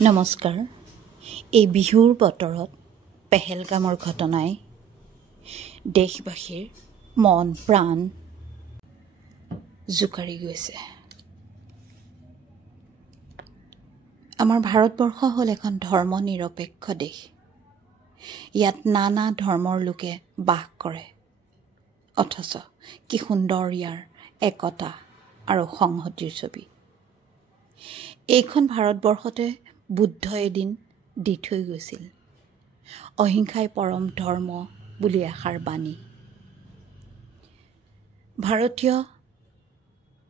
নমস্কাৰ। এই বিহুৰ বতৰত পেহেলগামৰ ঘটনাই দেশবাসীৰ মন প্ৰাণ জোকাৰি গৈছে। আমাৰ ভাৰতবৰ্ষ হ'ল এখন ধৰ্ম নিৰপেক্ষ দেশ। ইয়াত নানা ধৰ্মৰ লোকে বাস কৰে, অথচ কি সুন্দৰ ইয়াৰ একতা আৰু সংহতিৰ ছবি। এইখন ভাৰতবৰ্ষতে বুদ্ধ এদিন দি থৈ গৈছিল, অহিংসাই পৰম ধৰ্ম বুলি এষাৰ বাণী। ভাৰতীয়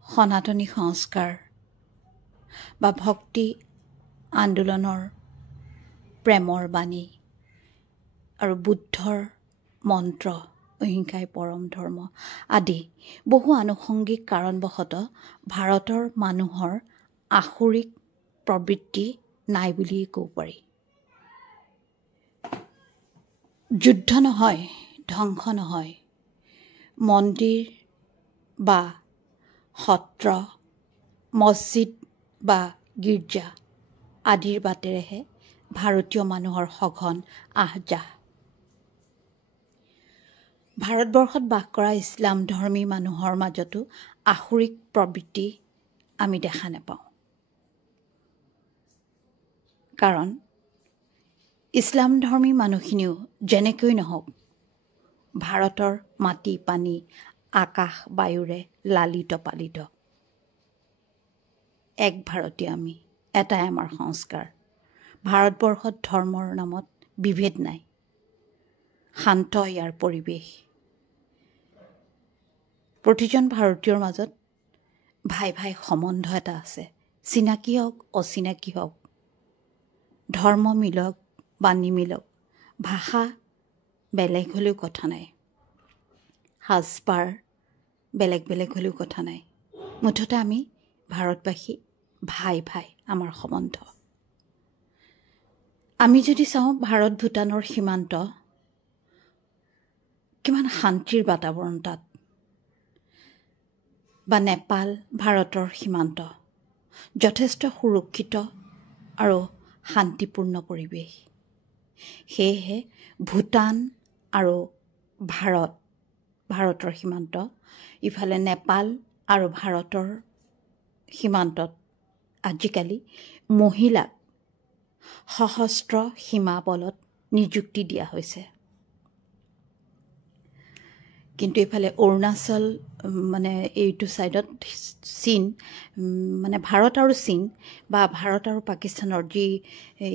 সনাতনী সংস্কাৰ বা ভক্তি আন্দোলনৰ প্ৰেমৰ বাণী আৰু বুদ্ধৰ মন্ত্ৰ অহিংসাই পৰম ধৰ্ম আদি বহু আনুষংগিক কাৰণবশতঃ ভাৰতৰ মানুহৰ আসুৰিক প্ৰবৃত্তি নাই বুলিয়ে ক'ব পাৰি। যুদ্ধ নহয়, ধ্বংস নহয়, মন্দিৰ বা সত্ৰ, মছজিদ বা গীৰ্জা আদিৰ বাটেৰেহে ভাৰতীয় মানুহৰ সঘন আহ-যাহ। ভাৰতবৰ্ষত বাস কৰা ইছলাম ধৰ্মী মানুহৰ মাজতো আসুৰিক প্ৰবৃত্তি আমি দেখা নাপাওঁ। কাৰণ ইছলাম ধৰ্মী মানুহখিনিও যেনেকৈ নহওক ভাৰতৰ মাটি পানী আকাশ বায়ুৰে লালিত পালিত। এক ভাৰতীয় আমি, এটাই আমাৰ সংস্কাৰ। ভাৰতবৰ্ষত ধৰ্মৰ নামত বিভেদ নাই, শান্ত ইয়াৰ পৰিৱেশ। প্ৰতিজন ভাৰতীয়ৰ মাজত ভাই ভাই সম্বন্ধ এটা আছে, চিনাকি হওক অচিনাকি হওক, ধৰ্ম মিলক বা নিমিলক, ভাষা বেলেগ হ'লেও কথা নাই, সাজপাৰ বেলেগ বেলেগ হ'লেও কথা নাই, মুঠতে আমি ভাৰতবাসী ভাই ভাই, আমাৰ সম্বন্ধ। আমি যদি চাওঁ ভাৰত ভূটানৰ সীমান্ত, কিমান শান্তিৰ বাতাৱৰণ তাত, বা নেপাল ভাৰতৰ সীমান্ত, যথেষ্ট সুৰক্ষিত আৰু শান্তিপূৰ্ণ পৰিৱেশ। সেয়েহে ভূটান আৰু ভাৰতৰ সীমান্ত, ইফালে নেপাল আৰু ভাৰতৰ সীমান্তত আজিকালি মহিলাক সশস্ত্ৰ সীমা বলত নিযুক্তি দিয়া হৈছে। কিন্তু এইফালে অৰুণাচল এইটো ছাইডত চীন, ভাৰত আৰু চীন বা ভাৰত আৰু পাকিস্তানৰ যি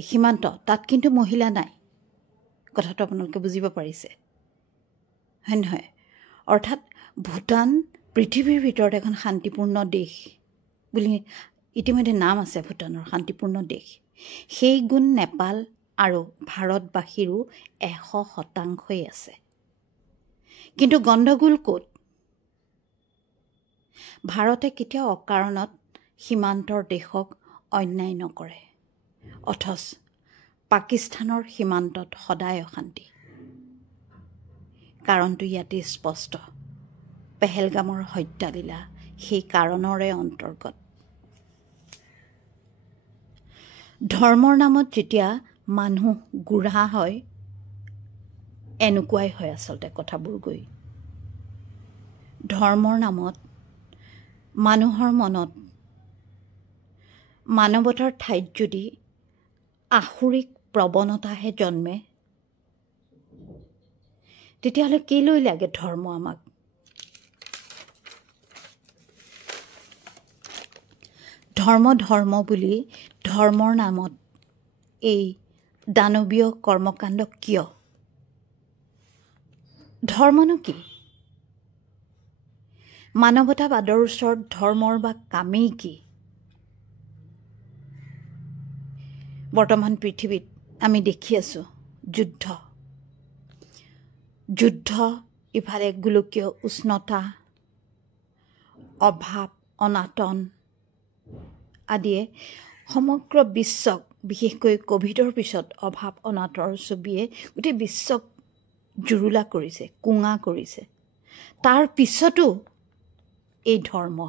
সীমান্ত, তাত কিন্তু মহিলা নাই। কথাটো আপোনালোকে বুজিব পাৰিছে, হয় নহয়? অৰ্থাৎ ভূটান পৃথিৱীৰ ভিতৰত এখন শান্তিপূৰ্ণ দেশ বুলি ইতিমধ্যে নাম আছে ভূটানৰ, শান্তিপূৰ্ণ দেশ। সেই গুণ নেপাল আৰু ভাৰতবাসীৰো 100% আছে। কিন্তু গণ্ডগোল ক'ত? ভাৰতে কেতিয়াও অকাৰণত সীমান্তৰ দেশক অন্যায় নকৰে, অথচ পাকিস্তানৰ সীমান্তত সদায় অশান্তি। কাৰণটো ইয়াতে স্পষ্ট, পেহেলগামৰ হত্যালীলা সেই কাৰণৰে অন্তৰ্গত। ধৰ্মৰ নামত যেতিয়া মানুহ গুঢ়া হয়, এনেকুৱাই হয় আচলতে কথাবোৰ গৈ। ধৰ্মৰ নামত মানুহৰ মনত মানৱতাৰ ঠাইত যদি আসুৰিক প্ৰৱণতাহে জন্মে, তেতিয়াহ'লে কেলৈ লাগে ধৰ্ম আমাক? ধৰ্ম বুলি ধৰ্মৰ নামত এই দানৱীয় কৰ্মকাণ্ড কিয়? ধৰ্মনো কি? মানৱতাবাদৰ ওচৰত ধৰ্মৰ বা কামেই কি? বৰ্তমান পৃথিৱীত আমি দেখি আছোঁ যুদ্ধ, ইফালে গোলকীয় উষ্ণতা, অভাৱ অনাটন আদিয়ে সমগ্ৰ বিশ্বক, বিশেষকৈ ক'ভিডৰ পিছত অভাৱ অনাটনৰ ছবিয়ে গোটেই বিশ্বক জুৰুলা কৰিছে, কোঙা কৰিছে। তাৰ পিছতো এই ধৰ্ম,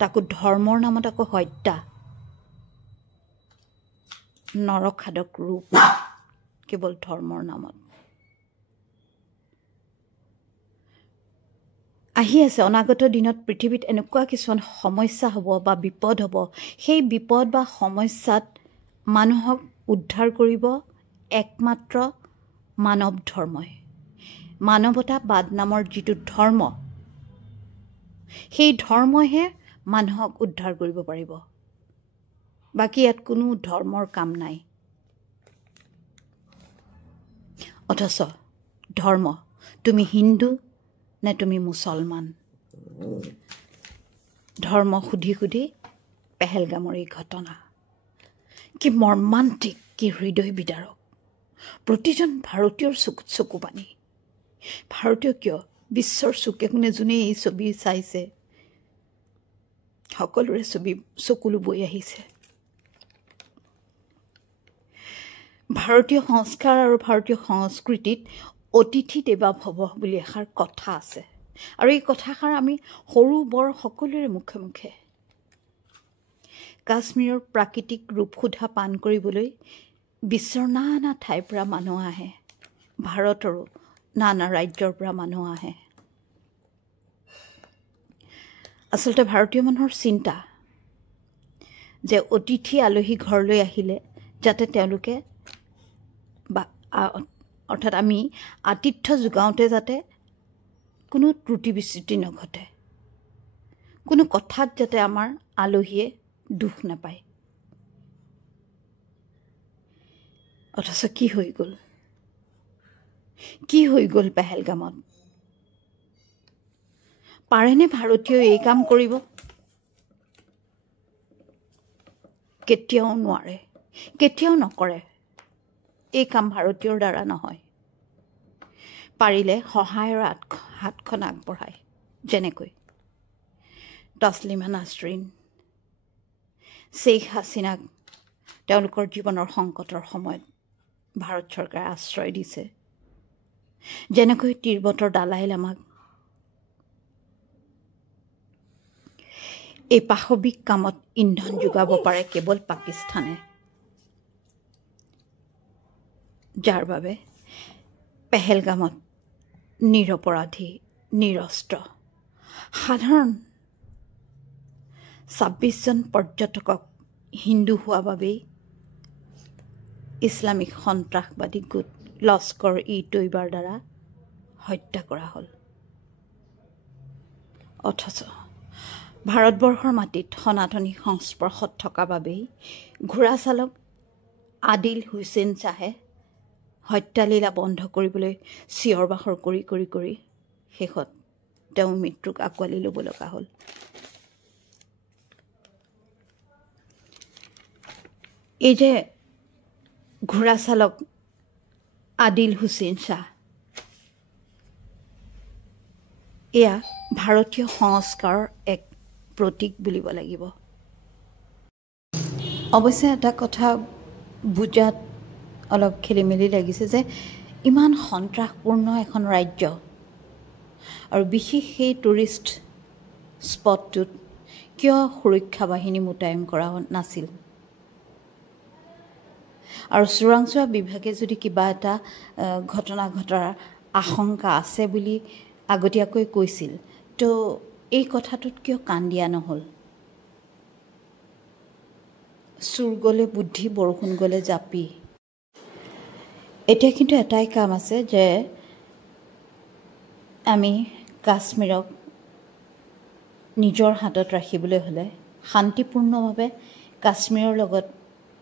তাকো ধৰ্মৰ নামত আকৌ হত্যা, নৰখাদক ৰূপ কেৱল ধৰ্মৰ নামত আহি আছে। অনাগত দিনত পৃথিৱীত এনেকুৱা কিছুমান সমস্যা হ'ব বা বিপদ হ'ব, সেই বিপদ বা সমস্যাত মানুহক উদ্ধাৰ কৰিব একমাত্ৰ মানৱ ধৰ্মই। মানৱতাবাদ নামৰ যিটো ধৰ্ম, সেই ধৰ্মইহে মানুহক উদ্ধাৰ কৰিব পাৰিব। বাকী ইয়াত কোনো ধৰ্মৰ কাম নাই। অথচ ধৰ্ম, তুমি হিন্দু নে তুমি মুছলমান, ধৰ্ম সুধি সুধি পেহেলগামৰ এই ঘটনা কি মৰ্মান্তিক, কি হৃদয় বিদাৰক। প্ৰতিজন ভাৰতীয়ৰ চকু পানী। ভাৰতীয় কিয়, বিশ্বৰ চুকে কোণে যোনে এই ছবি চাইছে সকলোৰে চকুলো বৈ আহিছে। ভাৰতীয় সংস্কাৰ আৰু ভাৰতীয় সংস্কৃতিত অতিথি দেৱা ভৱ বুলি এষাৰ কথা আছে, আৰু এই কথাষাৰ আমি সৰু বৰ সকলোৰে মুখে মুখে। কাশ্মীৰৰ প্ৰাকৃতিক ৰূপ সোধা পাণ কৰিবলৈ বিশ্বৰ নানা ঠাইৰ পৰা মানুহ আহে, ভাৰতৰো নানা ৰাজ্যৰ পৰা মানুহ আহে। আচলতে ভাৰতীয় মানুহৰ চিন্তা যে অতিথি আলহী ঘৰলৈ আহিলে যাতে তেওঁলোকে অৰ্থাৎ আমি আতিথ্য যোগাওঁতে যাতে কোনো ত্ৰুটি বিচ্যুতি নঘটে, কোনো কথাত যাতে আমাৰ আলহীয়ে দুখ নাপায়। অথচ কি হৈ গ'ল, কি হৈ গ'ল পেহেলগামত? পাৰেনে ভাৰতীয় এই কাম কৰিব? কেতিয়াও নোৱাৰে, কেতিয়াও নকৰে। এই কাম ভাৰতীয়ৰ দ্বাৰা নহয়। পাৰিলে সহায়ৰ হাতখন আগবঢ়ায়, যেনেকৈ তছলিমা নাছৰিন, শ্বেইখ হাছিনাক তেওঁলোকৰ জীৱনৰ সংকটৰ সময়ত ভাৰত চৰকাৰে আশ্ৰয় দিছে, যেনেকৈ তিব্বতৰ দালাই লামাক। এই পাশবিক কামত ইন্ধন যোগাব পাৰে কেৱল পাকিস্তানে, যাৰ বাবে পেহেলগামত নিৰপৰাধী, নিৰস্ত্ৰ সাধাৰণ 26জন পৰ্যটকক হিন্দু হোৱা বাবেই ইছলামিক সন্ত্ৰাসবাদী গোট লস্কৰ ই তৈবাৰ দ্বাৰা হত্যা কৰা হ'ল। অথচ ভাৰতবৰ্ষৰ মাটিত সনাতনী সংস্পৰ্শত থকা বাবেই ঘোঁৰা চালক আদিল হুছেইন শ্বাহে হত্যালীলা বন্ধ কৰিবলৈ চিঞৰ বাখৰ কৰি কৰি কৰি শেষত তেওঁ মৃত্যুক আঁকোৱালি ল'ব লগা হ'ল। এই যে ঘোঁৰা চালক আদিল হুছেইন শ্বাহ, এয়া ভাৰতীয় সংস্কাৰৰ এক প্ৰতীক বুলিব লাগিব। অৱশ্যে এটা কথা বুজাত অলপ খেলি মেলি লাগিছে যে ইমান সন্ত্ৰাসপূৰ্ণ এখন ৰাজ্য আৰু বিশেষ সেই টুৰিষ্ট স্পটটোত কিয় সুৰক্ষা বাহিনী মোতায়েন কৰা নাছিল, আৰু চোৰাংচোৱা বিভাগে যদি কিবা এটা ঘটনা ঘটাৰ আশংকা আছে বুলি আগতীয়াকৈ কৈছিল, তো এই কথাটোত কিয় কাণ দিয়া নহ'ল? চুৰ গ'লে বুদ্ধি, বৰষুণ গ'লে জাপি। এতিয়া কিন্তু এটাই কাম আছে যে আমি কাশ্মীৰক নিজৰ হাতত ৰাখিবলৈ হ'লে, শান্তিপূৰ্ণভাৱে কাশ্মীৰৰ লগত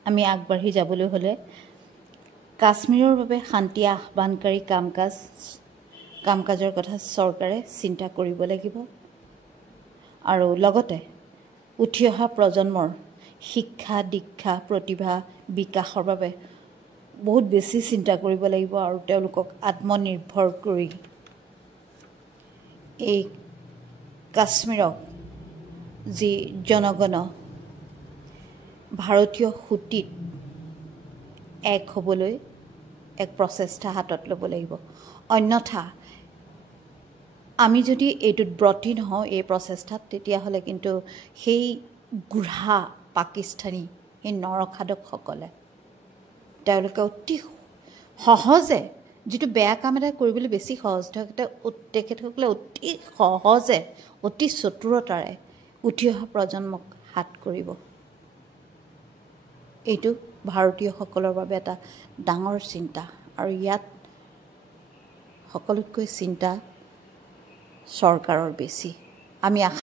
আমি আগবাঢ়ি যাবলৈ হ'লে কাশ্মীৰৰ বাবে শান্তি আহ্বানকাৰী কাম কাজৰ কথা চৰকাৰে চিন্তা কৰিব লাগিব, আৰু লগতে উঠি অহা প্ৰজন্মৰ শিক্ষা দীক্ষা প্ৰতিভা বিকাশৰ বাবে বহুত বেছি চিন্তা কৰিব লাগিব, আৰু তেওঁলোকক আত্মনিৰ্ভৰ কৰি এই কাশ্মীৰক যি জনগণ ভাৰতীয় সুঁতিত এক হ'বলৈ এক প্ৰচেষ্টা হাতত ল'ব লাগিব। অন্যথা আমি যদি এইটোত ব্ৰতী নহওঁ এই প্ৰচেষ্টাত, তেতিয়াহ'লে কিন্তু সেই গুঢ়া পাকিস্তানী, সেই নৰখাদকসকলে তেওঁলোকে অতি সহজে যিটো বেয়া কাম এটা কৰিবলৈ বেছি সহজ তেখেতসকলে অতি সহজে অতি চতুৰতাৰে উঠি অহা প্ৰজন্মক হাত কৰিব। এইটো ভাৰতীয়সকলৰ বাবে এটা ডাঙৰ চিন্তা, আৰু ইয়াত সকলোতকৈ চিন্তা চৰকাৰৰ বেছি। আমি